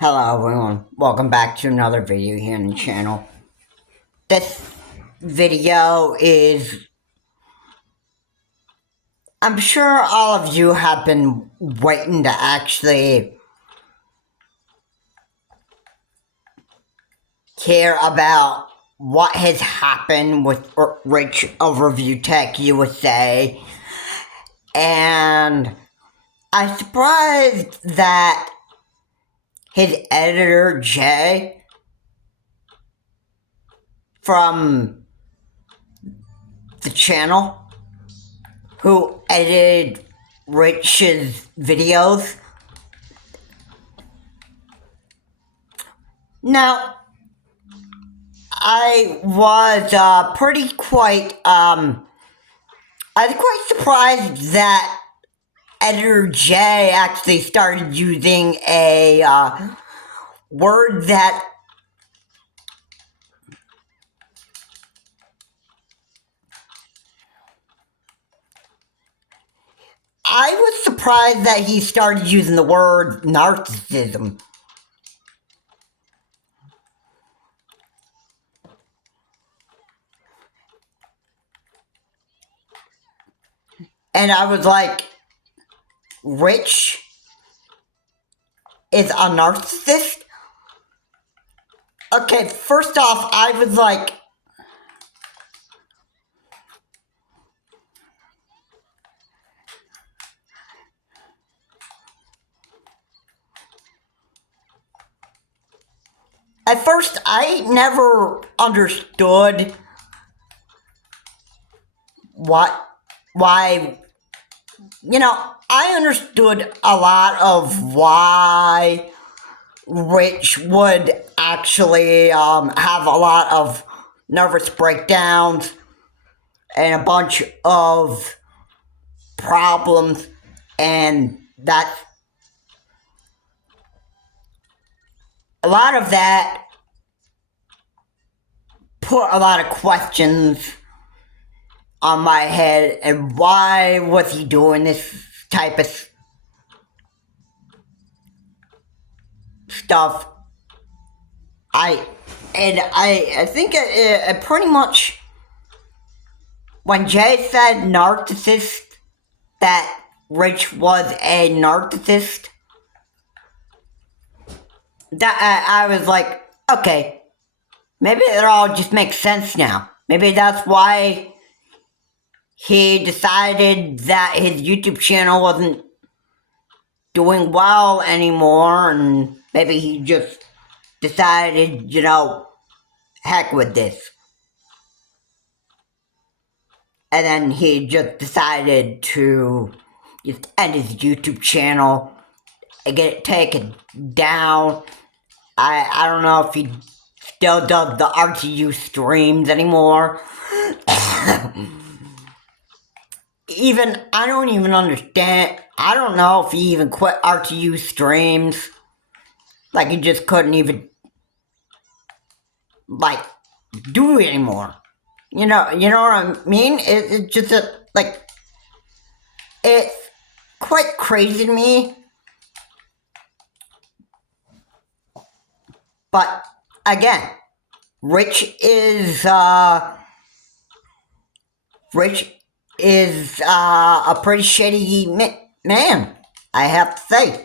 Hello everyone, welcome back to another video here on the channel. This video is, I'm sure all of you have been waiting to actually hear about what has happened with Rich Overview Tech USA, and I'm surprised that his editor Jay from the channel who edited Rich's videos. Now, I was I was quite surprised that editor Jay actually started using a word that I was surprised that he started using the word narcissism. And I was like, Rich is a narcissist? Okay, first off, I was like, at first I never understood why, I understood a lot of why Rich would actually have a lot of nervous breakdowns and a bunch of problems, and that a lot of that put a lot of questions on my head, and why was he doing this type of stuff. I think it pretty much, when Jay said narcissist, that Rich was a narcissist, that I was like, okay, maybe it all just makes sense now. Maybe that's why he decided that his YouTube channel wasn't doing well anymore, and maybe he just decided, heck with this. And then he just decided to just end his YouTube channel and get it taken down. I don't know if he still does the RTU streams anymore. I don't even understand. I don't know if he even quit RTU streams. Like, he just couldn't even, do it anymore. You know what I mean? It's just it's quite crazy to me. But, again, Rich is a pretty shady man, I have to say.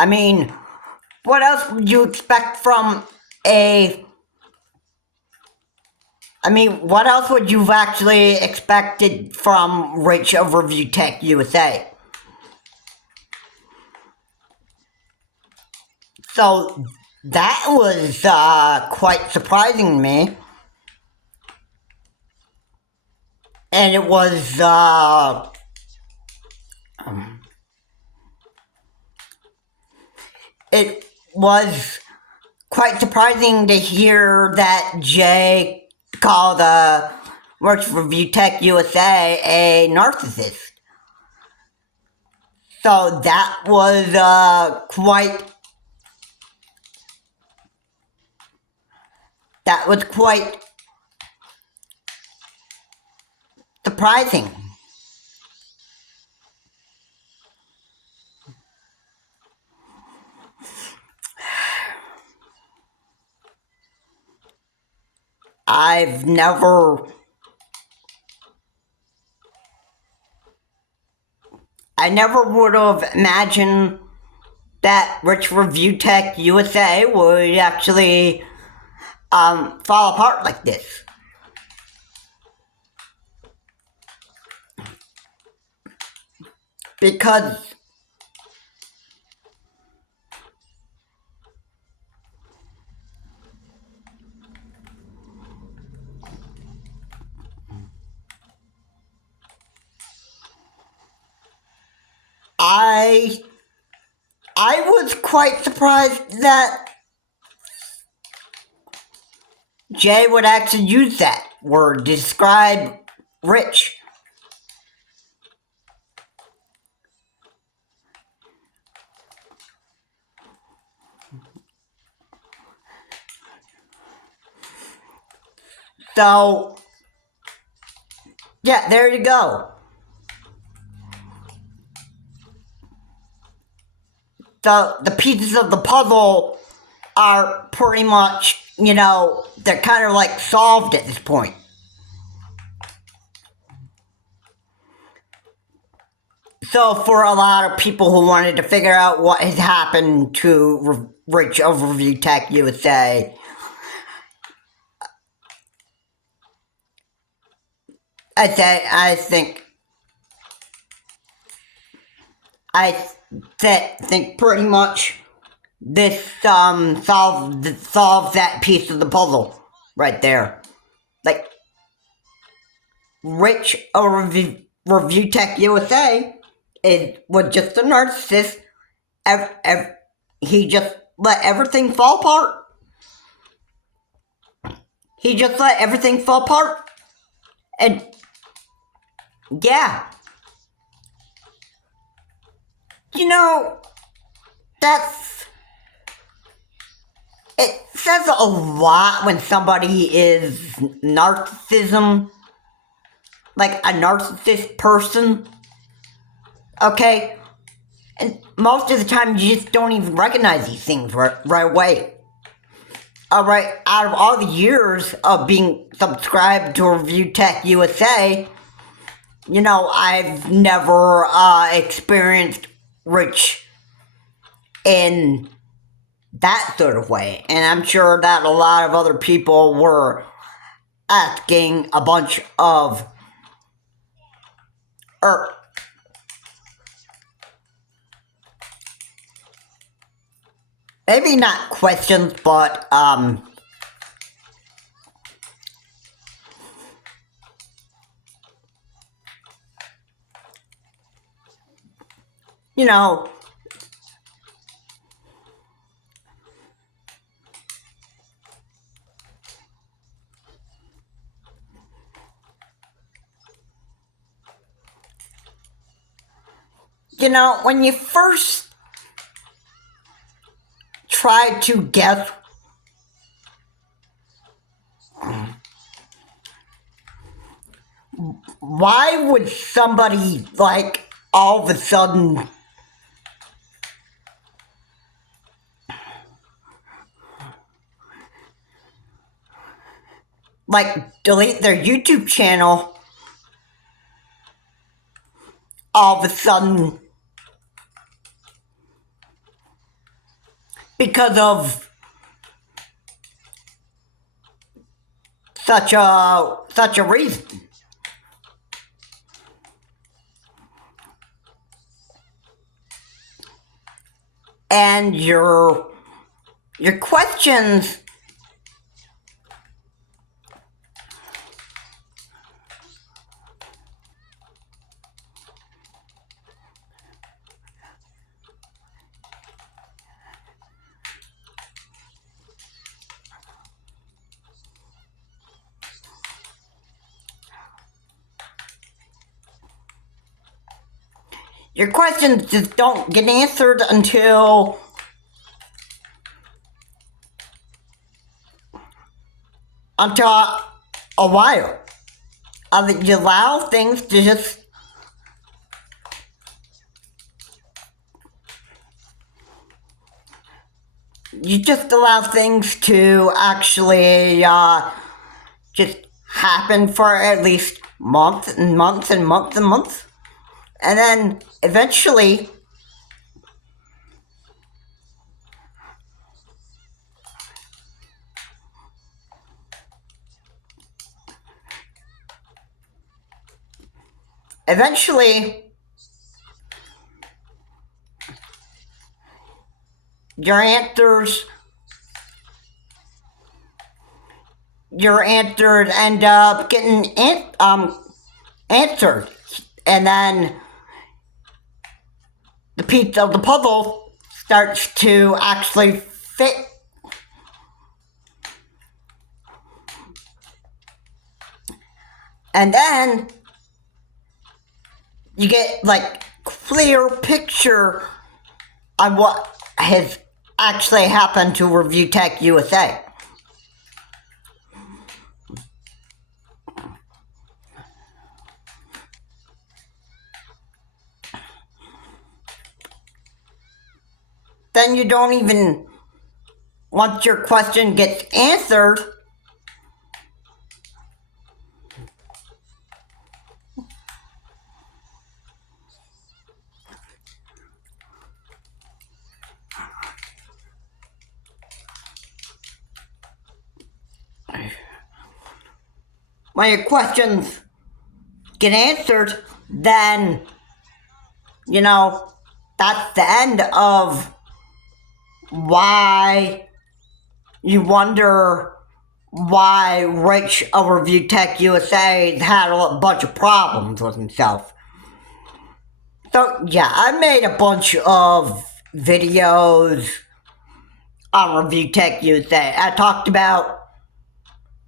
I mean, what else would you expect from what else would you actually expected from Rich Overview Tech USA? So, that was quite surprising to me. And it was quite surprising to hear that Jay called Rich Review Tech USA a narcissist. So that was quite surprising. I never would have imagined that Rich Review Tech USA would actually fall apart like this. Because I was quite surprised that Jay would actually use that word to describe Rich. So, yeah, there you go. The pieces of the puzzle are pretty much, they're kind of like solved at this point. So for a lot of people who wanted to figure out what has happened to Rich Overview Tech USA, I think pretty much this solves that piece of the puzzle right there. Like, Rich Review Tech USA was just a narcissist. He just let everything fall apart. He just let everything fall apart. And yeah, it says a lot when somebody is narcissism, like a narcissist person. Okay? And most of the time you just don't even recognize these things right away. Alright, out of all the years of being subscribed to Review Tech USA, I've never experienced Rich in that sort of way. And I'm sure that a lot of other people were asking a bunch of maybe not questions, but when you first try to guess why would somebody, like, all of a sudden delete their YouTube channel all of a sudden because of such a reason. And your questions your questions just don't get answered until a while. You allow things to just allow things to actually just happen for at least months and months and months and months, and then eventually your answers end up getting answered, and then the piece of the puzzle starts to actually fit. And then you get like clear picture on what has actually happened to Review Tech USA. Then you don't even, once your question gets answered, when your questions get answered, then, that's the end of why you wonder why Rich of Review Tech USA had a bunch of problems with himself. So, yeah, I made a bunch of videos on Review Tech USA. I talked about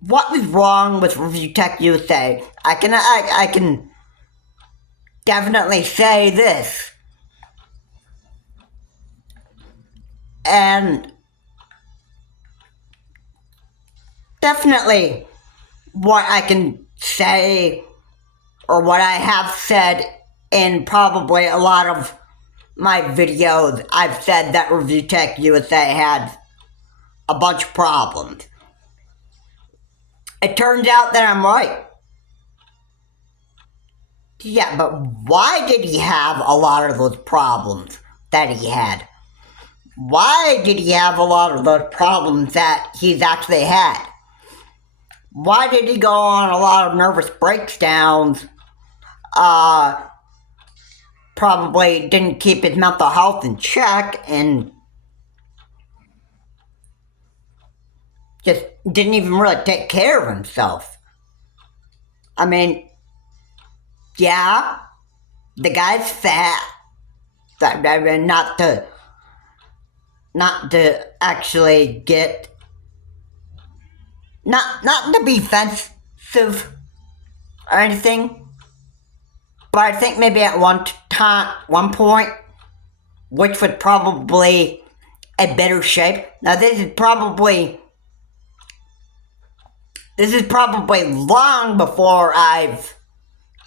what was wrong with Review Tech USA. I can definitely say this. And definitely what I can say, or what I have said in probably a lot of my videos, I've said that Review Tech USA had a bunch of problems. It turns out that I'm right. Yeah, but why did he have a lot of those problems that he had? Why did he have a lot of those problems that he's actually had? Why did he go on a lot of nervous breakdowns? Probably didn't keep his mental health in check, and just didn't even really take care of himself. I mean, yeah, the guy's fat. I mean, not to actually get, not to be offensive or anything, but I think maybe at one point, which was probably a better shape. Now this is probably long before I've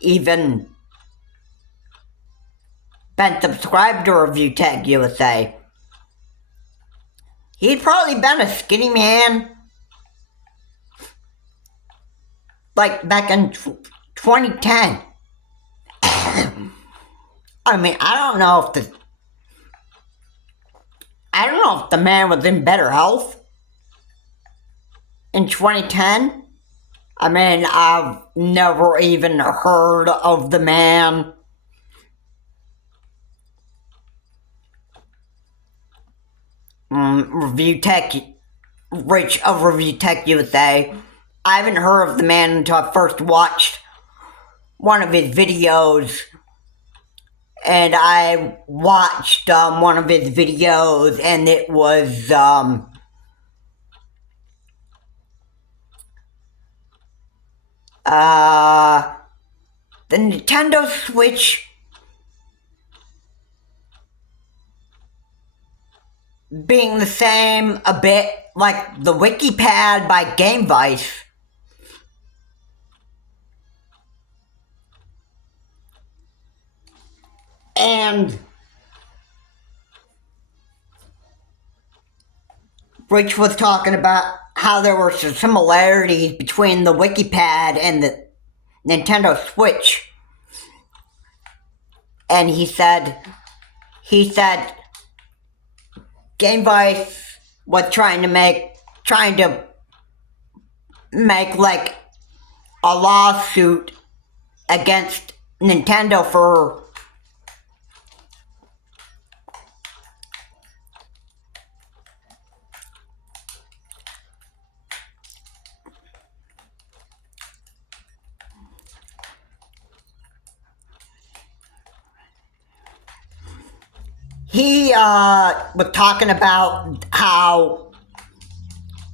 even been subscribed to Review Tech USA. He'd probably been a skinny man like back in 2010. I mean, I don't know if the man was in better health in 2010. I mean, I've never even heard of the man. Rich of Review Tech USA. I haven't heard of the man until I first watched one of his videos. And I watched one of his videos, and it was the Nintendo Switch being the same a bit like the WikiPad by Game Vice. And Rich was talking about how there were some similarities between the WikiPad and the Nintendo Switch. And he said Game Vice was trying to make like a lawsuit against Nintendo for he was talking about how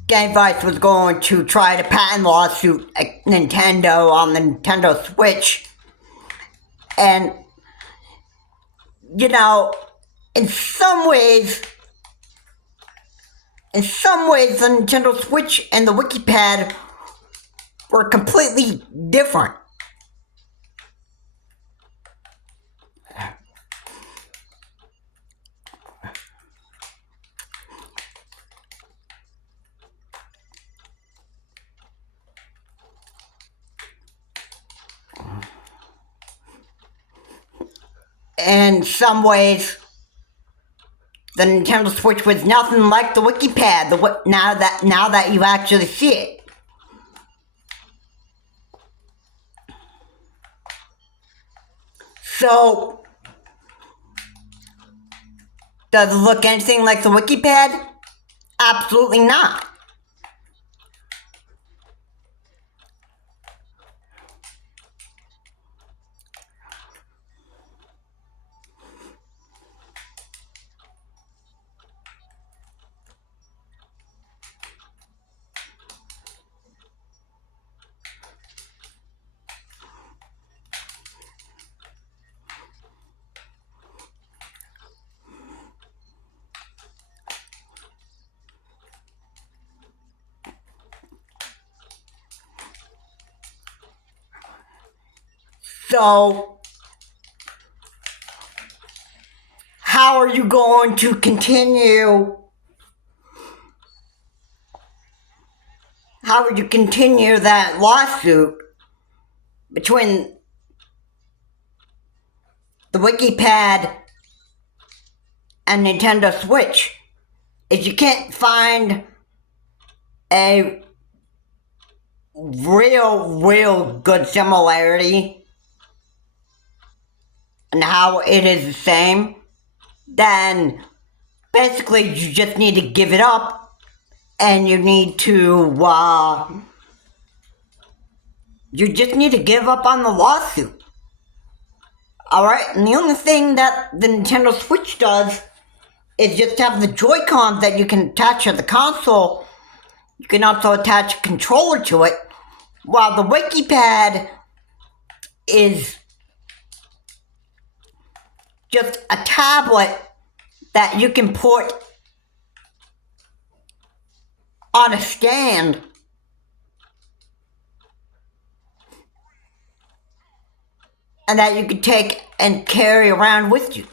Game Vice was going to try to patent lawsuit Nintendo on the Nintendo Switch. And, you know, in some ways, the Nintendo Switch and the WikiPad were completely different. In some ways, the Nintendo Switch was nothing like the WikiPad. Now that you actually see it. So, does it look anything like the WikiPad? Absolutely not. So, how are you going to continue? How would you continue that lawsuit between the WikiPad and Nintendo Switch if you can't find a real good similarity and how it is the same? Then basically you just need to give it up and you need to give up on the lawsuit. Alright, and the only thing that the Nintendo Switch does is just have the Joy-Cons that you can attach to the console. You can also attach a controller to it, while the WikiPad is just a tablet that you can put on a stand and that you can take and carry around with you.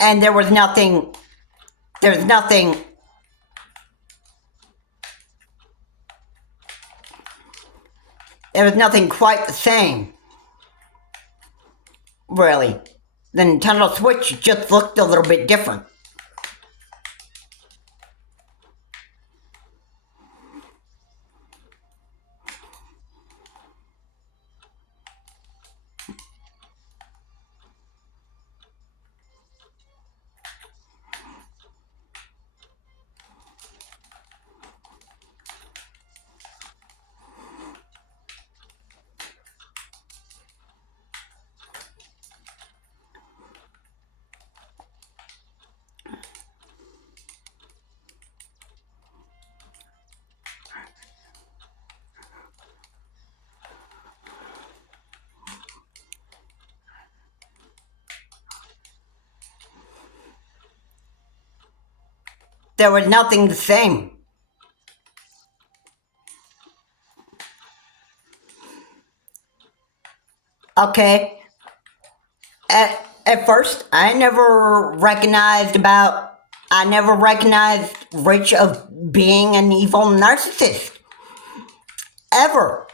And there was nothing quite the same, really. The Nintendo Switch just looked a little bit different. there was nothing the same. Okay. At first, I never recognized Rich of being an evil narcissist. Ever.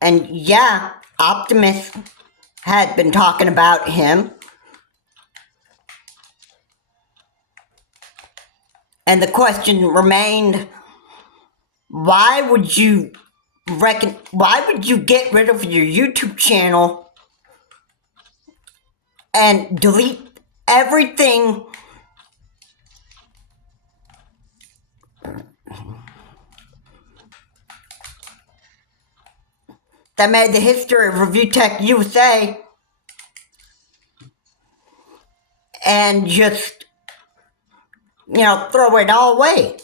And yeah, Optimus had been talking about him. And the question remained, why would you get rid of your YouTube channel and delete everything that made the history of Review Tech USA and just, throw it all away?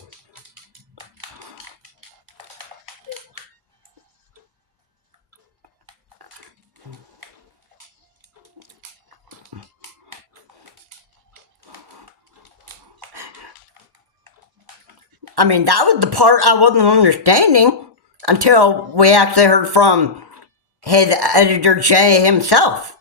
I mean, that was the part I wasn't understanding until we actually heard from his editor, Jay, himself.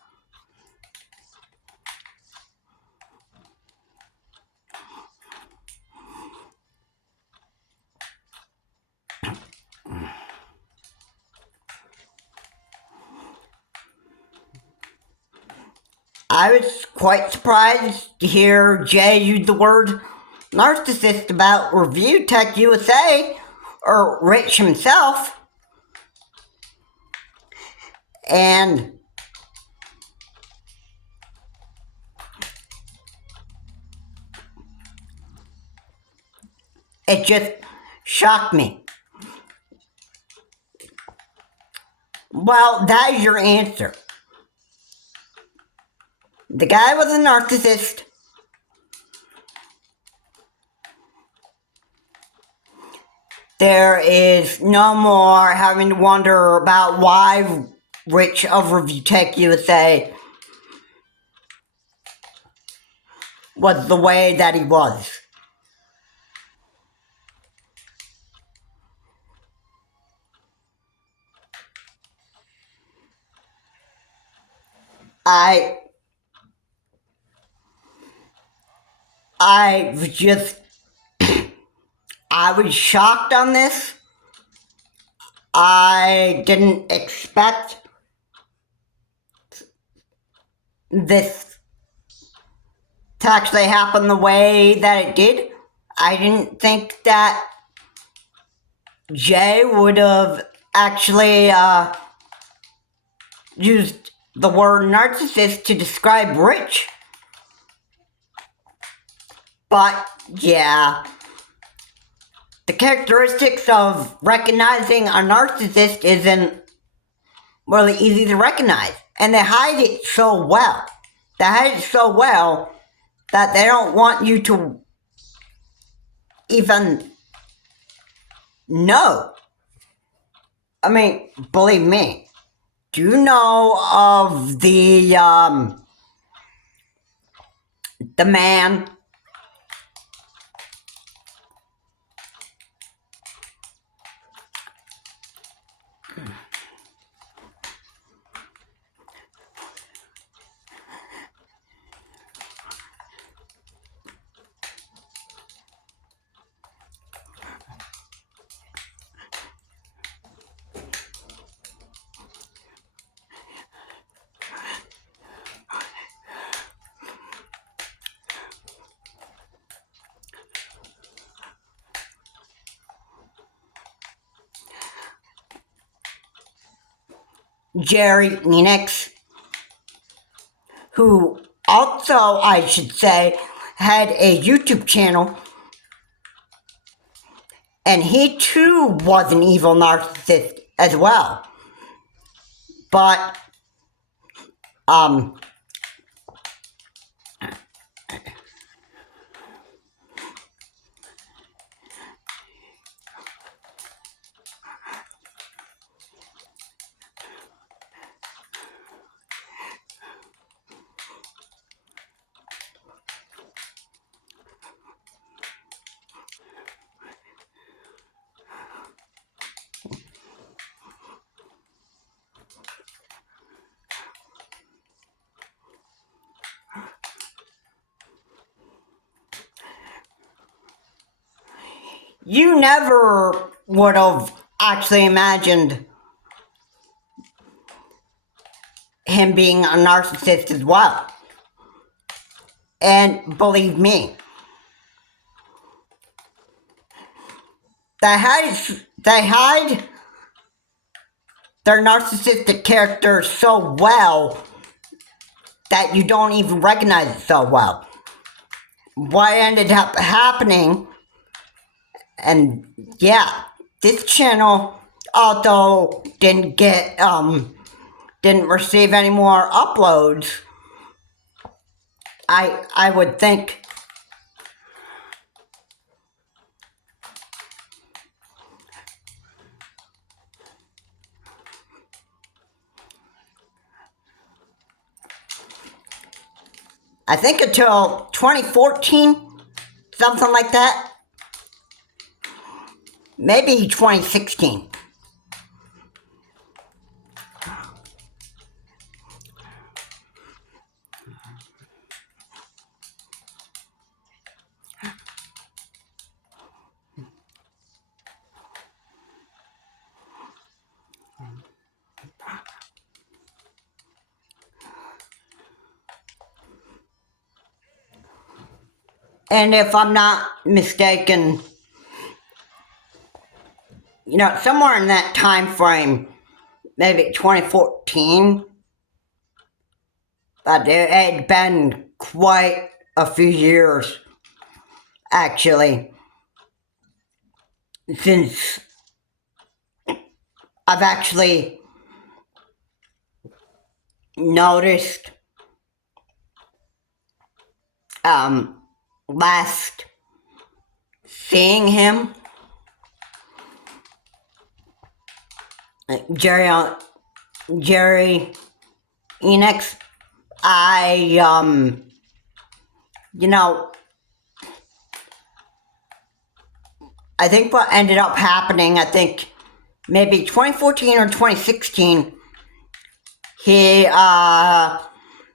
I was quite surprised to hear Jay use the word narcissist about Review Tech USA, or Rich himself. And it just shocked me. Well, that is your answer. The guy was a narcissist. There is no more having to wonder about why Rich of Review Tech USA was the way that he was. I was shocked on this. I didn't expect this to actually happen the way that it did. I didn't think that Jay would have actually used the word narcissist to describe Rich. But yeah, the characteristics of recognizing a narcissist isn't really easy to recognize. And they hide it so well. They hide it so well that they don't want you to even know. I mean, believe me. Do you know of the man Jerry Nix, who also, I should say, had a YouTube channel, and he too was an evil narcissist as well. But, you never would have actually imagined him being a narcissist as well. And believe me, they hide their narcissistic character so well that you don't even recognize it so well. What ended up happening, and yeah, this channel although didn't receive any more uploads, I would think until 2014, something like that. Maybe 2016. And if I'm not mistaken, somewhere in that time frame, maybe 2014, but it had been quite a few years, actually, since I've actually noticed last seeing him. Jerry Enix, I think what ended up happening, I think maybe 2014 or 2016, he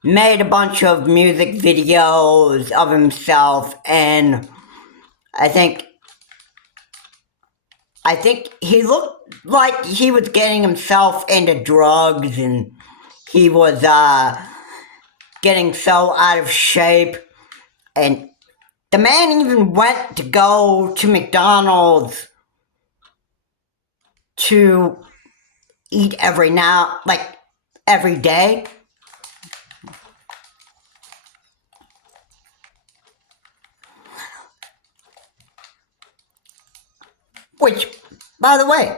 made a bunch of music videos of himself, and I think he looked like he was getting himself into drugs, and he was getting so out of shape. And the man even went to go to McDonald's to eat every day. Which, by the way,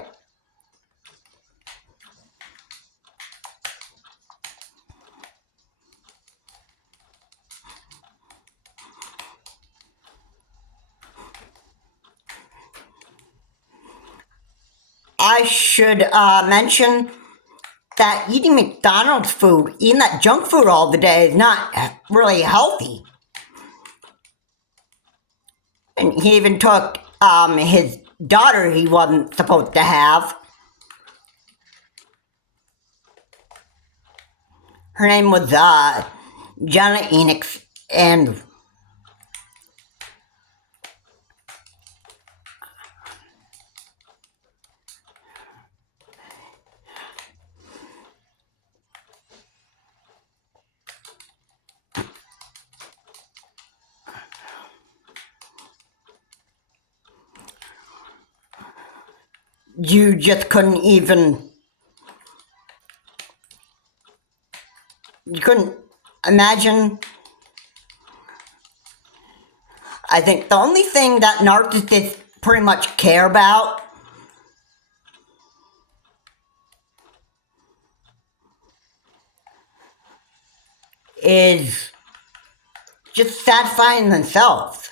I should mention that eating McDonald's food, eating that junk food all the day is not really healthy. And he even took his daughter he wasn't supposed to have. Her name was Jana Enix, and you just couldn't imagine. I think the only thing that narcissists pretty much care about is just satisfying themselves.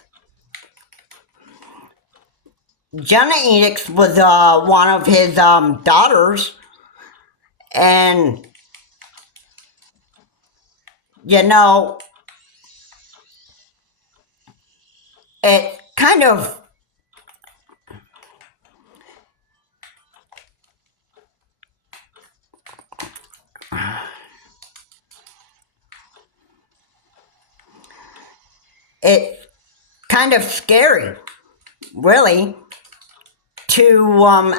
Jenna Enix was one of his daughters, and it kind of scary, really. to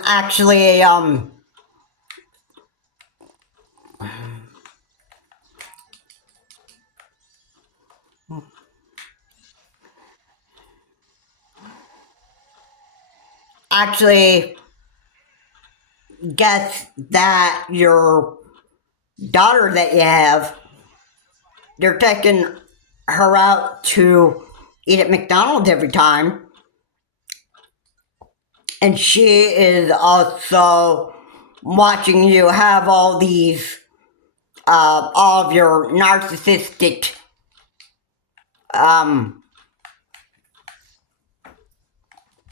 actually guess that your daughter that you have, you're taking her out to eat at McDonald's every time, and she is also watching you have all these all of your narcissistic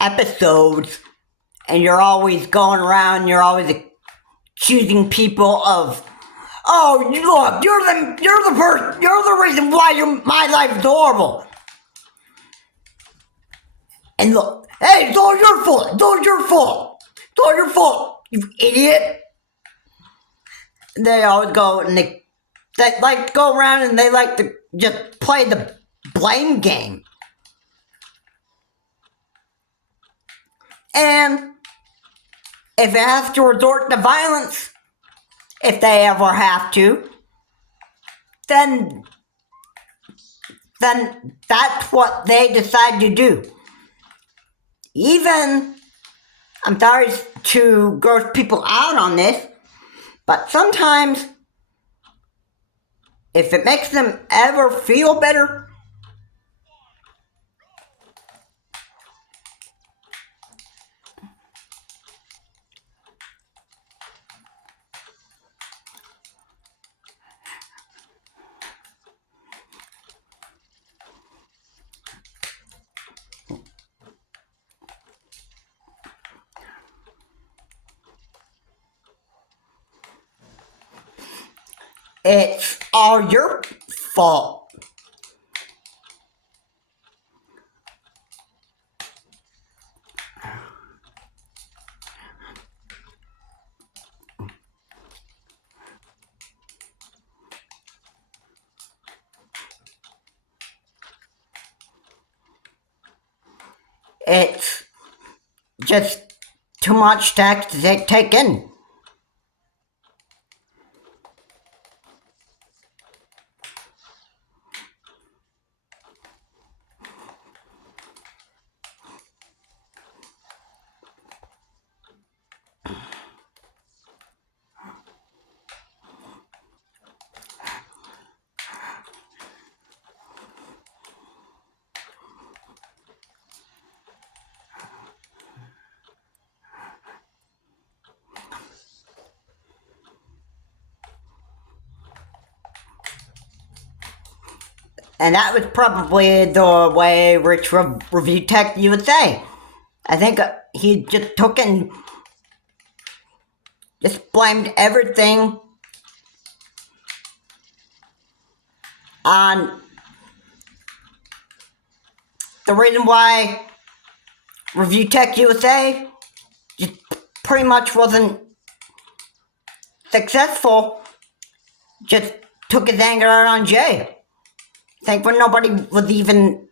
episodes, and you're always going around, you're always accusing people of, oh, look, you're the person, you're the reason why my life's horrible. And look, hey, it's all your fault, it's all your fault, it's all your fault, you idiot. They always go and they like to go around and they like to just play the blame game. And if it has to resort to violence, if they ever have to, then that's what they decide to do. Even, I'm sorry to gross people out on this, but sometimes, if it makes them ever feel better, it's all your fault. It's just too much to take in. And that was probably the way Rich Review Tech USA. I think he just took and just blamed everything on the reason why Review Tech USA just pretty much wasn't successful. Just took his anger out on Jay. I think when nobody was even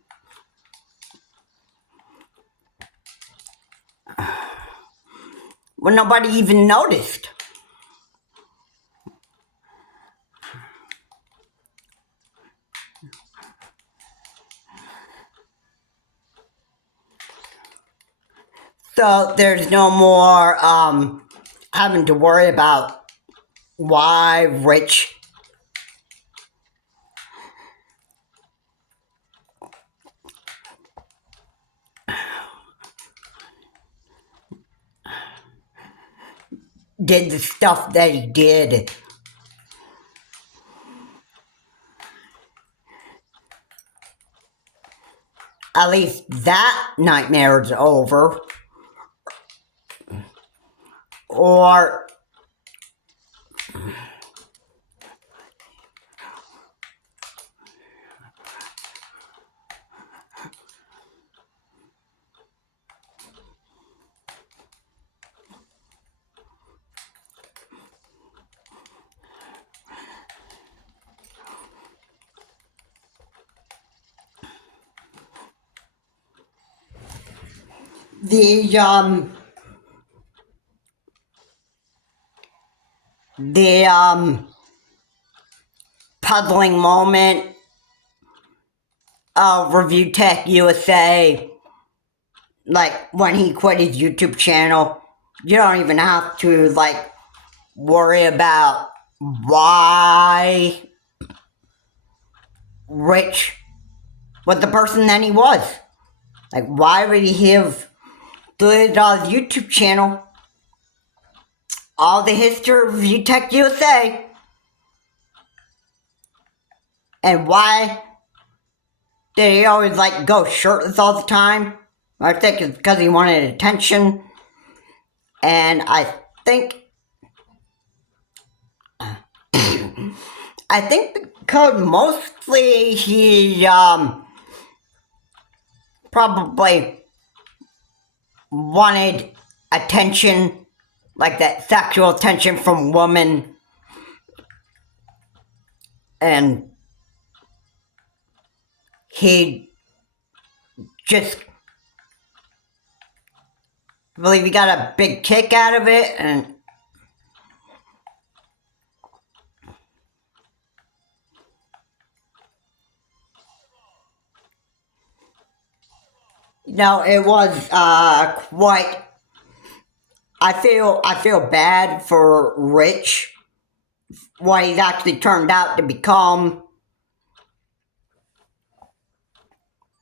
noticed. So there's no more having to worry about why Rich did the stuff that he did. At least that nightmare's over. Or the the puzzling moment of Review Tech USA, like when he quit his YouTube channel. You don't even have to like worry about why Rich was the person that he was. Like, why would he have deleted his YouTube channel? All the history of Review Tech USA. And why did he always like go shirtless all the time? I think it's because he wanted attention. And I think because mostly he probably wanted attention, like that sexual attention from women, and he just believe he got a big kick out of it. And no, it was quite. I feel bad for Rich, what he's actually turned out to become.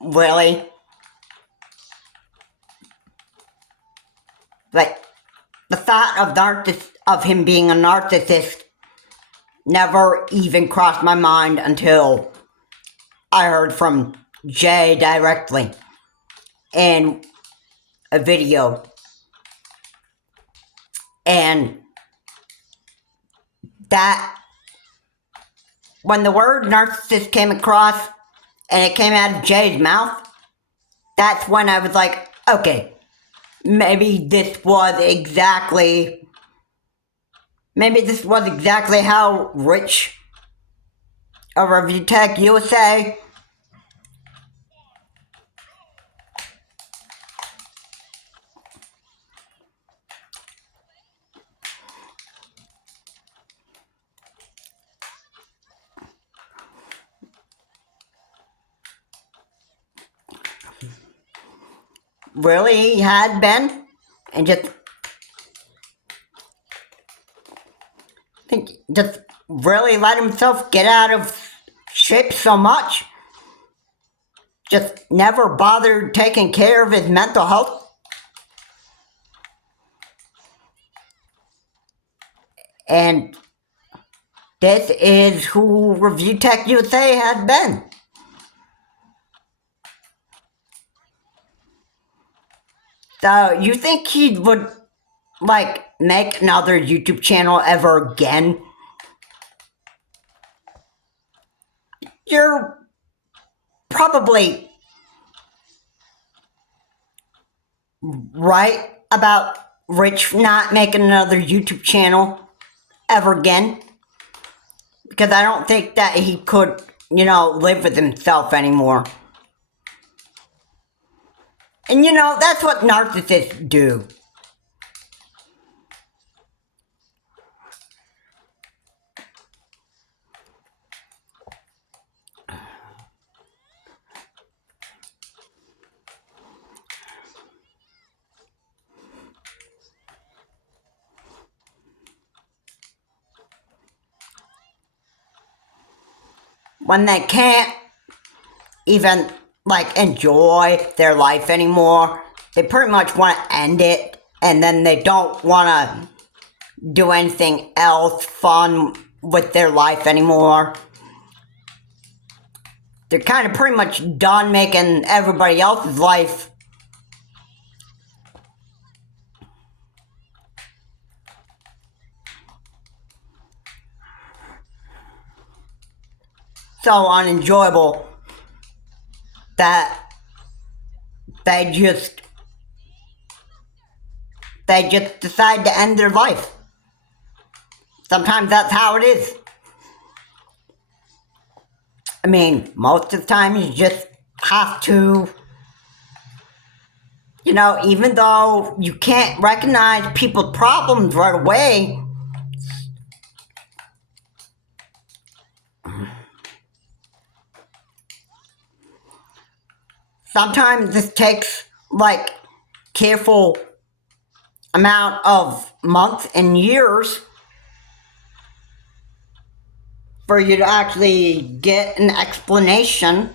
Really, like the thought of him being a narcissist never even crossed my mind until I heard from Jay directly in a video. And that, when the word narcissist came across and it came out of Jay's mouth, that's when I was like, okay, maybe this was exactly how Rich of Review Tech USA really had been, and just really let himself get out of shape so much. Just never bothered taking care of his mental health. And this is who Review Tech USA has been. So you think he would like make another YouTube channel ever again? You're probably right about Rich not making another YouTube channel ever again, because I don't think that he could, live with himself anymore. And that's what narcissists do. When they can't even enjoy their life anymore, they pretty much want to end it, and then they don't want to do anything else fun with their life anymore. They're kind of pretty much done making everybody else's life so unenjoyable that they just decide to end their life. Sometimes that's how it is. I mean, most of the time you just have to, even though you can't recognize people's problems right away, sometimes this takes like careful amount of months and years for you to actually get an explanation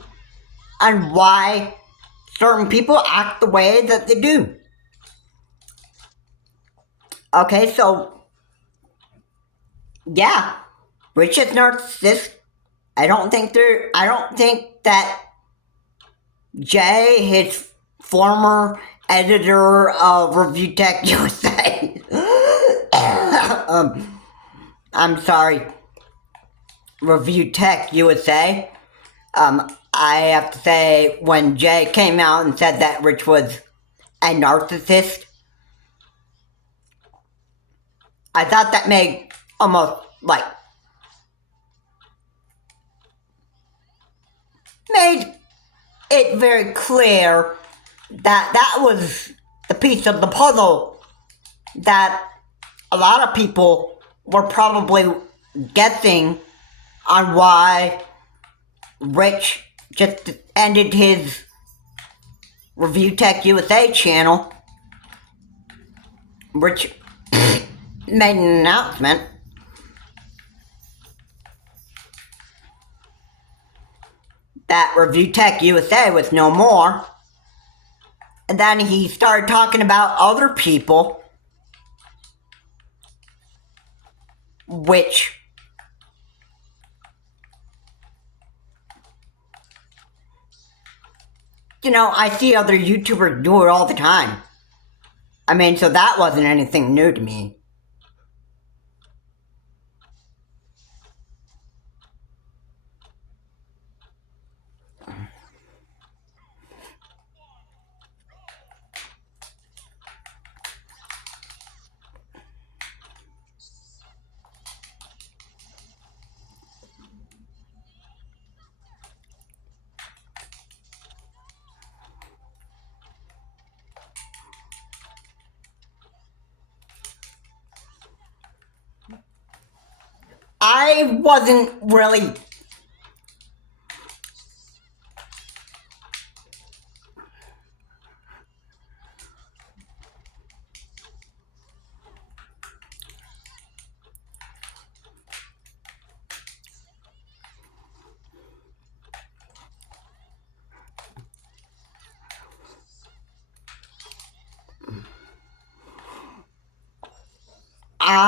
on why certain people act the way that they do. Okay, so yeah, Rich is narcissist. I don't think that Jay, his former editor of Review Tech USA, I'm sorry, Review Tech USA. I have to say, when Jay came out and said that Rich was a narcissist, I thought that made almost like made it very clear that that was the piece of the puzzle that a lot of people were probably guessing on why Rich just ended his Review Tech USA channel. Rich made an announcement that Review Tech USA was no more. And then he started talking about other people, which I see other YouTubers do it all the time. I mean, so that wasn't anything new to me.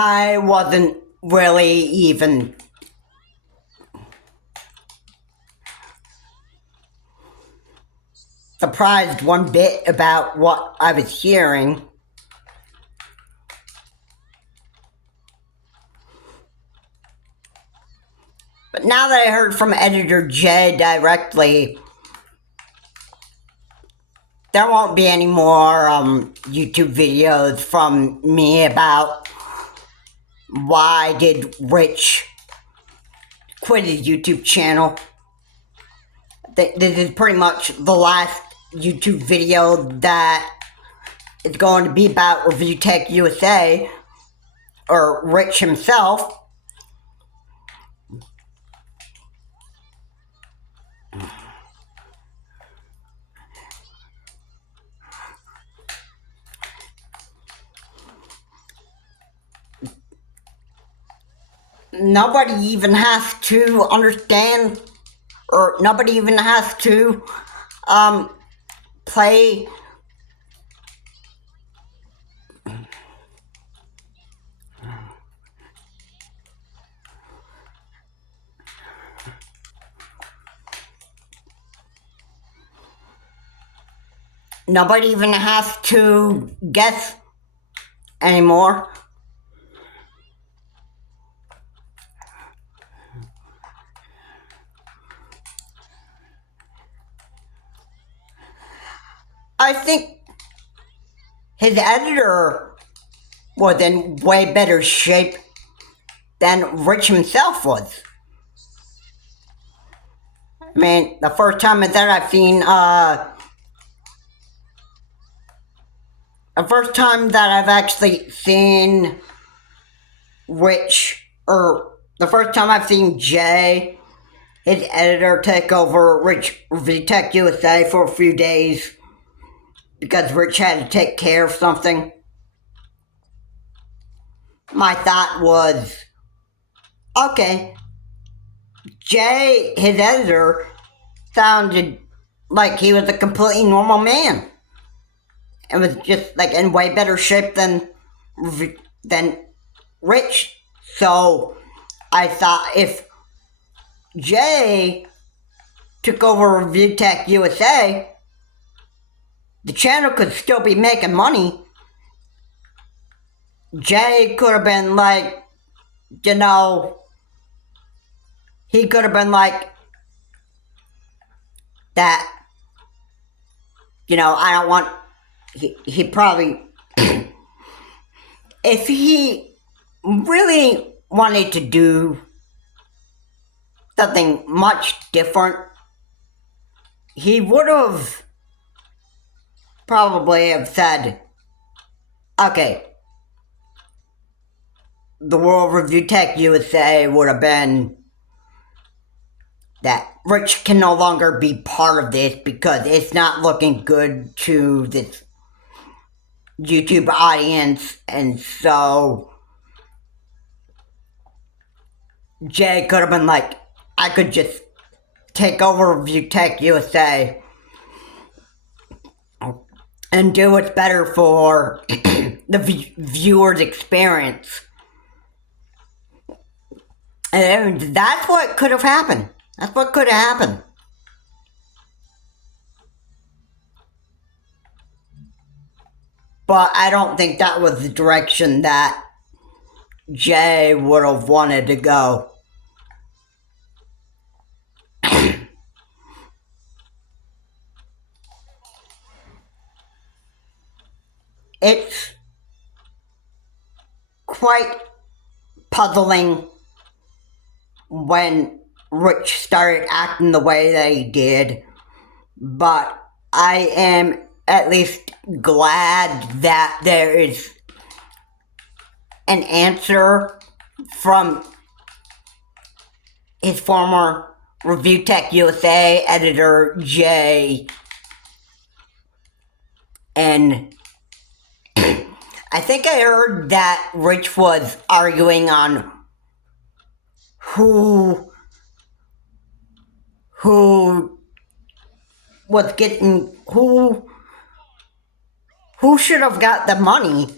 I wasn't really even surprised one bit about what I was hearing. But now that I heard from Editor Jay directly, there won't be any more YouTube videos from me about why did Rich quit his YouTube channel. This is pretty much the last YouTube video that is going to be about Review Tech USA, or Rich himself. Nobody even has to understand, or nobody even has to play nobody even has to guess anymore. I think his editor was in way better shape than Rich himself was. I mean, the first time that I've seen, the first time that I've actually seen Rich, or the first time I've seen Jay his editor take over Rich VTech USA for a few days because Rich had to take care of something. My thought was, okay, Jay, his editor, sounded like he was a completely normal man. It was just like in way better shape than Rich. So I thought if Jay took over Review Tech USA, the channel could still be making money. Jay could have been like, you know, he could have been like that, you know, I don't want, he probably, if he really wanted to do something much different, he would have probably have said, okay, the World Review Tech USA would have been that Rich can no longer be part of this because it's not looking good to this YouTube audience, and so Jay could have been like, I could just take over Review Tech USA and do what's better for the viewer's experience. And that's what could have happened. That's what could have happened. But I don't think that was the direction that Jay would have wanted to go. It's quite puzzling when Rich started acting the way that he did, but I am at least glad that there is an answer from his former Review Tech USA editor, Jay, and I think I heard that Rich was arguing on who was getting, who should have got the money.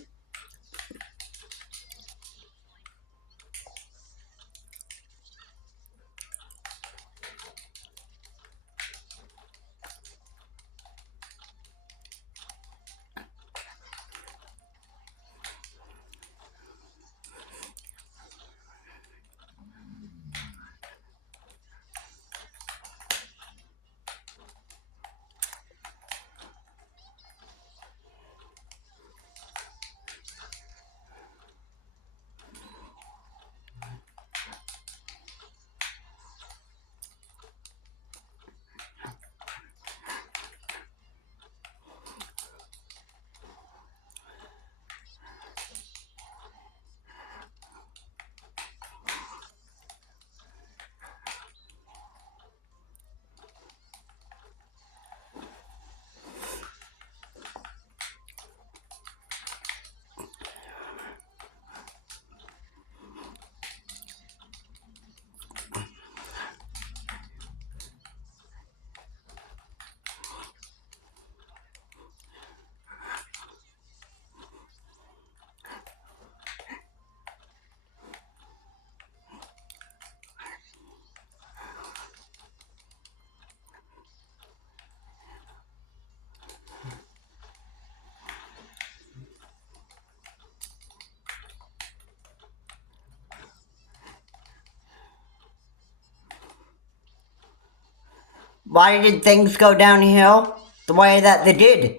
Why did things go downhill the way that they did?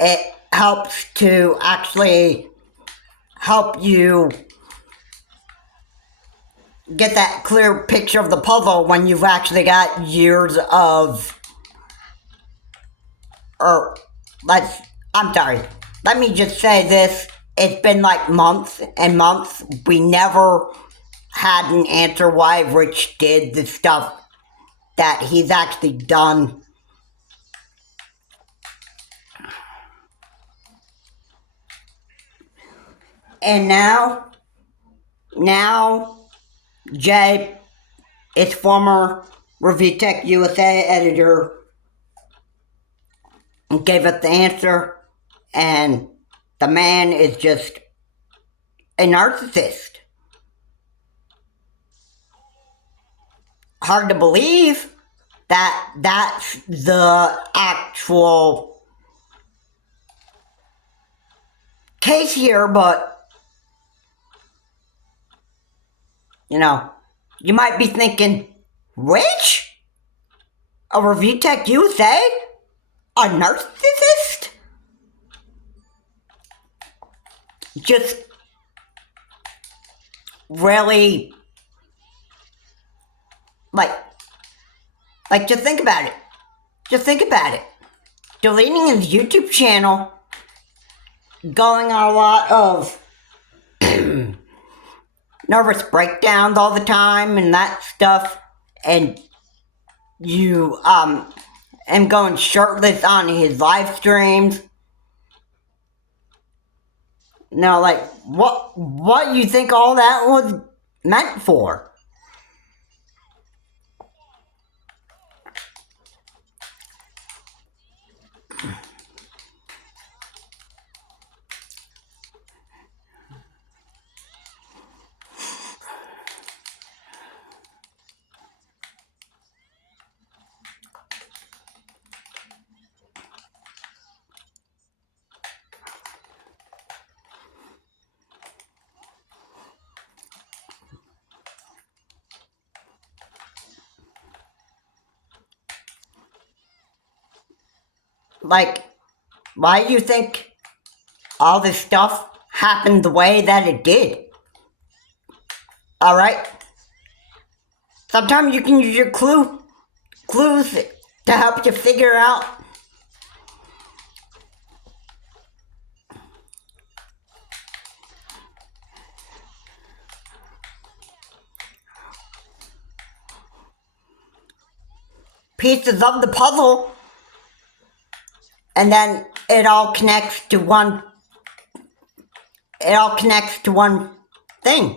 It helps to actually help you get that clear picture of the puzzle when you've actually got years of, or I'm sorry, let me just say this. It's been like months and months. We never had an answer why Rich did the stuff that he's actually done. And now Jay, its former Review Tech USA editor, gave us the answer, and the man is just a narcissist. Hard to believe that that's the actual case here, but you might be thinking, Rich? A Review Tech USA? A narcissist? Just really, just think about it. Just think about it. Deleting his YouTube channel, going on a lot of nervous breakdowns all the time and that stuff, and you am going shirtless on his live streams. What you think all that was meant for? Why do you think all this stuff happened the way that it did? Alright? Sometimes you can use your clues to help you figure out pieces of the puzzle, and then it all connects to one thing.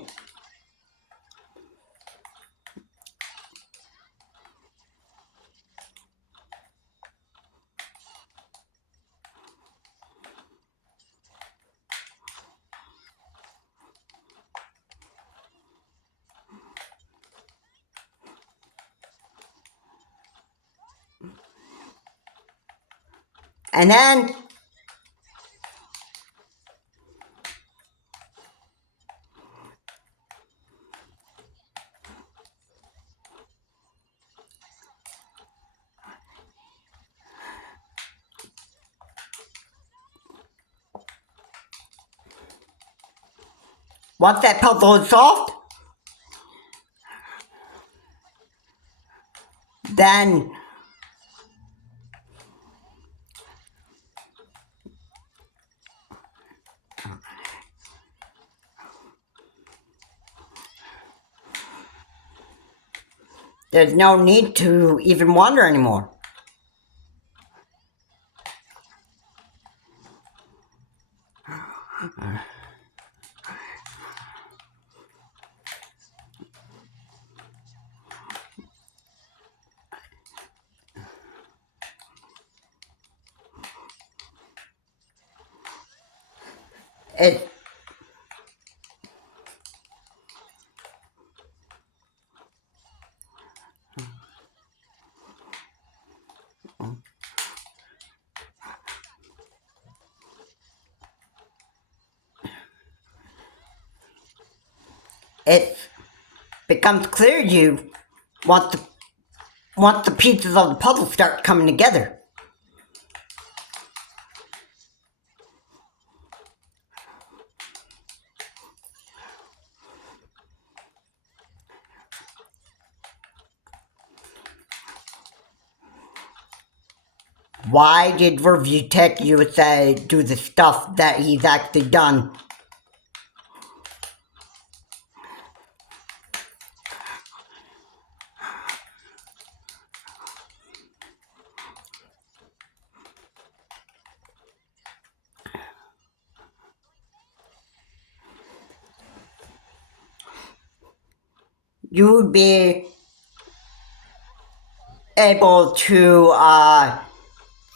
And then once that puzzle is solved, then there's no need to even wonder anymore. It it becomes clear to you once the pieces of the puzzle start coming together. why did Review Tech USA do the stuff that he's actually done? You would be able to,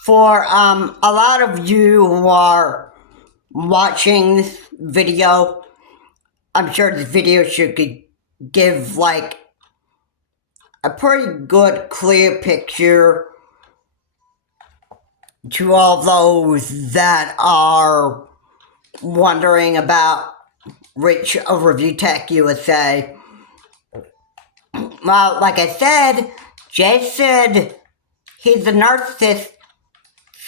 for a lot of you who are watching this video, I'm sure this video should give like a pretty good clear picture to all those that are wondering about Rich of Review Tech USA. Well, like I said, Jay said he's a narcissist,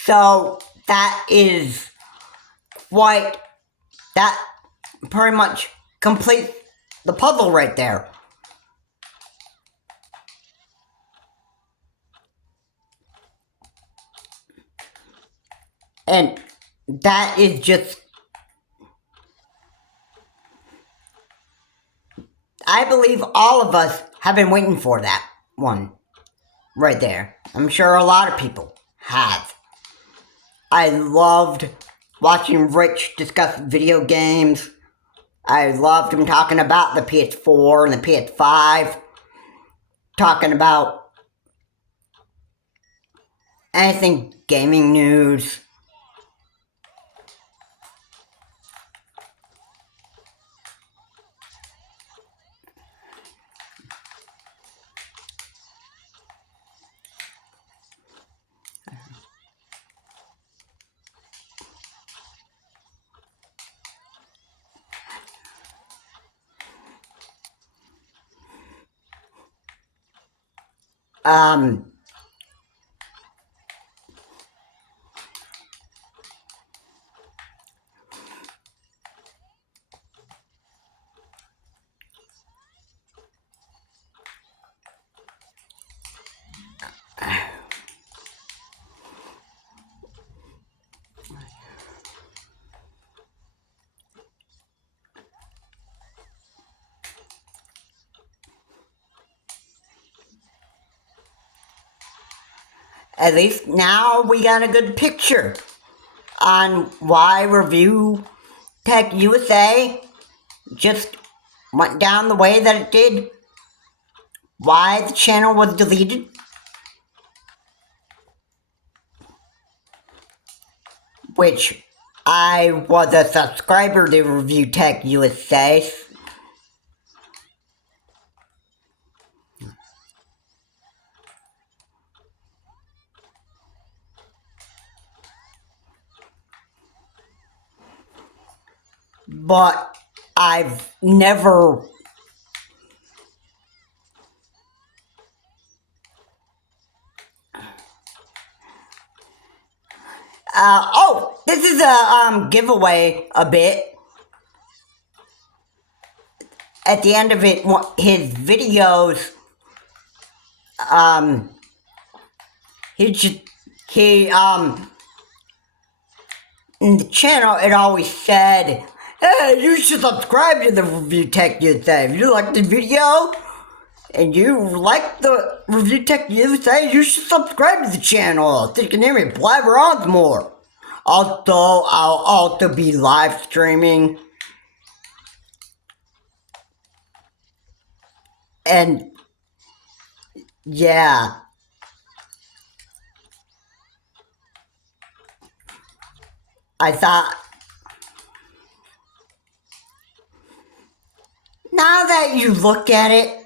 so that is that pretty much completes the puzzle right there. And that is just, I believe all of us have been waiting for that one right there. I'm sure a lot of people have. I loved watching Rich discuss video games. I loved him talking about the PS4 and the PS5. Talking about anything gaming news. At least now we got a good picture on why Review Tech USA just went down the way that it did. Why the channel was deleted. Which I was a subscriber to Review Tech USA. But I've never this is a giveaway a bit. At the end of it, his videos, in the channel, it always said, hey, you should subscribe to the Review Tech USA. If you like the video, and you like the Review Tech USA, you should subscribe to the channel so you can hear me blabber on more. Also, I'll also be live streaming. And, yeah. I thought, now that you look at it,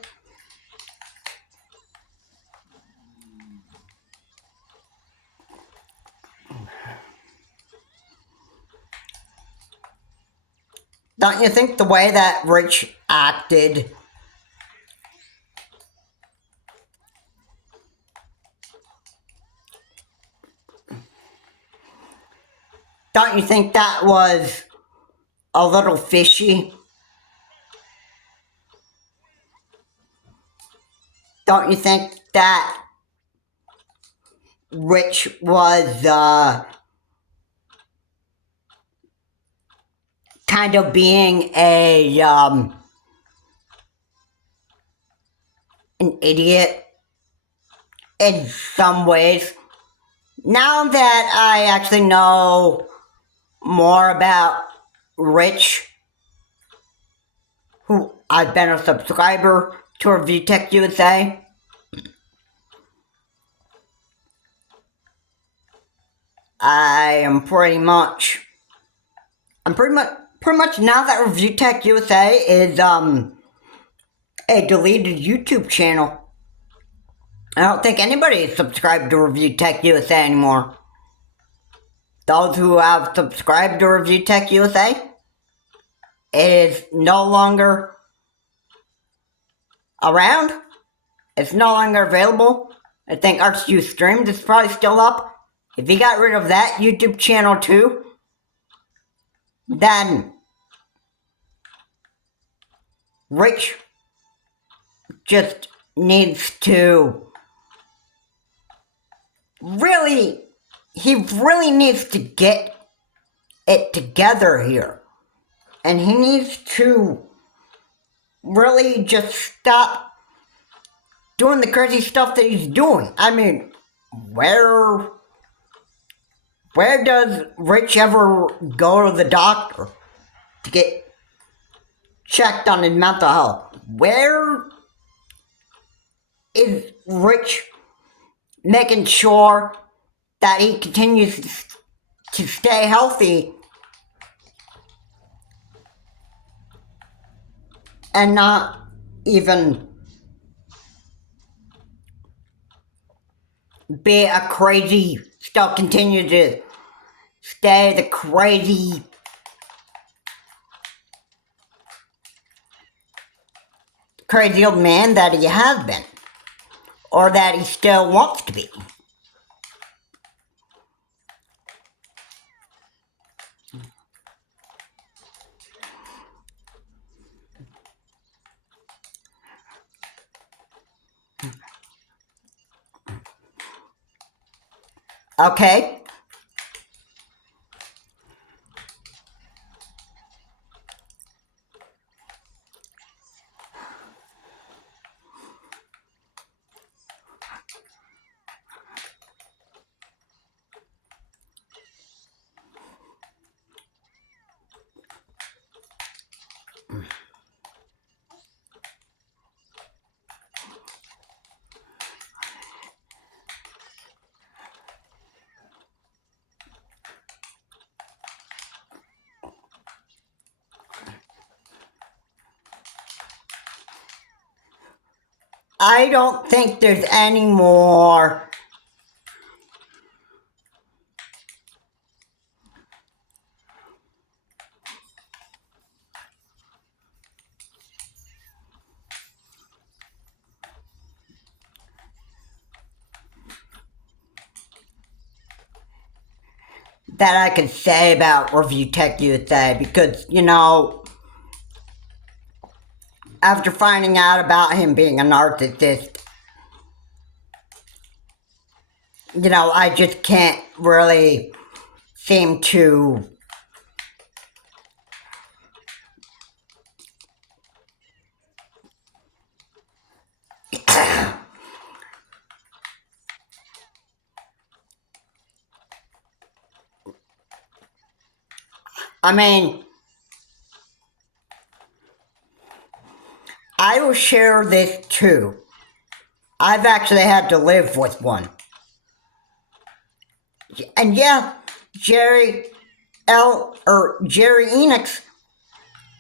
don't you think the way that Rich acted, don't you think that was a little fishy? Don't you think that Rich was kind of being an idiot in some ways. Now that I actually know more about Rich, who I've been a subscriber to Review Tech USA, I'm pretty much now that Review Tech USA is a deleted YouTube channel. I don't think anybody is subscribed to Review Tech USA anymore. Those who have subscribed to Review Tech USA, it is no longer around. It's no longer available. I think ArtsU Streamed is probably still up. If he got rid of that YouTube channel too, then Rich just needs to he really needs to get it together here. And he needs to really just stop doing the crazy stuff that he's doing. I mean, where does Rich ever go to the doctor to get checked on his mental health? Where is Rich making sure that he continues to stay healthy and not even be a crazy, still continue to stay the crazy old man that he has been, or that he still wants to be? Okay. I don't think there's any more that I could say about Review Tech USA, because, you know, after finding out about him being a narcissist, you know, I just can't really seem to I mean, I will share this too. I've actually had to live with one. And yeah, Jerry Enix,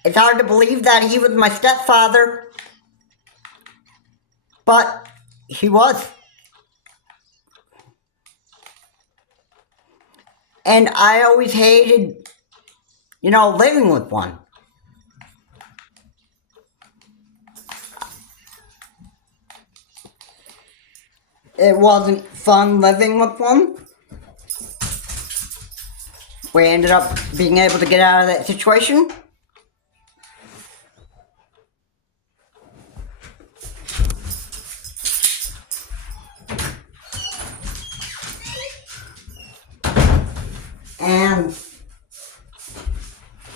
it's hard to believe that he was my stepfather, but he was. And I always hated, you know, living with one. It wasn't fun living with one. We ended up being able to get out of that situation.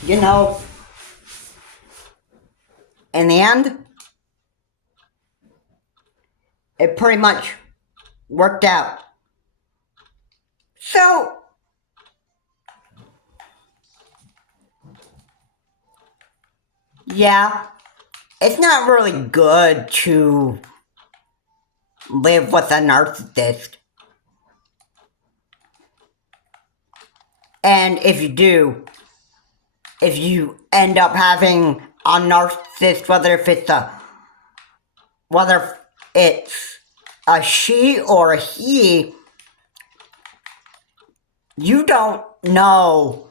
you know, in the end, it pretty much worked out. So, yeah, it's not really good to live with a narcissist. And if you do, if you end up having a narcissist, whether it's a she or a he, you don't know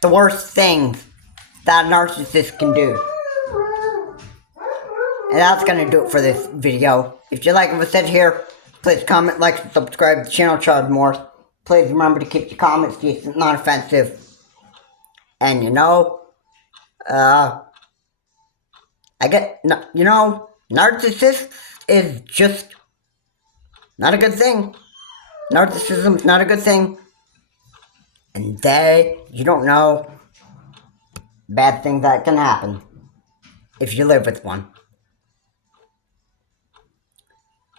the worst things that a narcissist can do. And that's gonna do it for this video. If you like what was said here, please comment, like, and subscribe to the channel, child more. Please remember to keep your comments decent, not offensive. And narcissist is just not a good thing. Narcissism is not a good thing. And you don't know bad things that can happen if you live with one.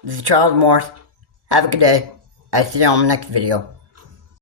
This is Charles Morse. Have a good day. I'll see you on the next video.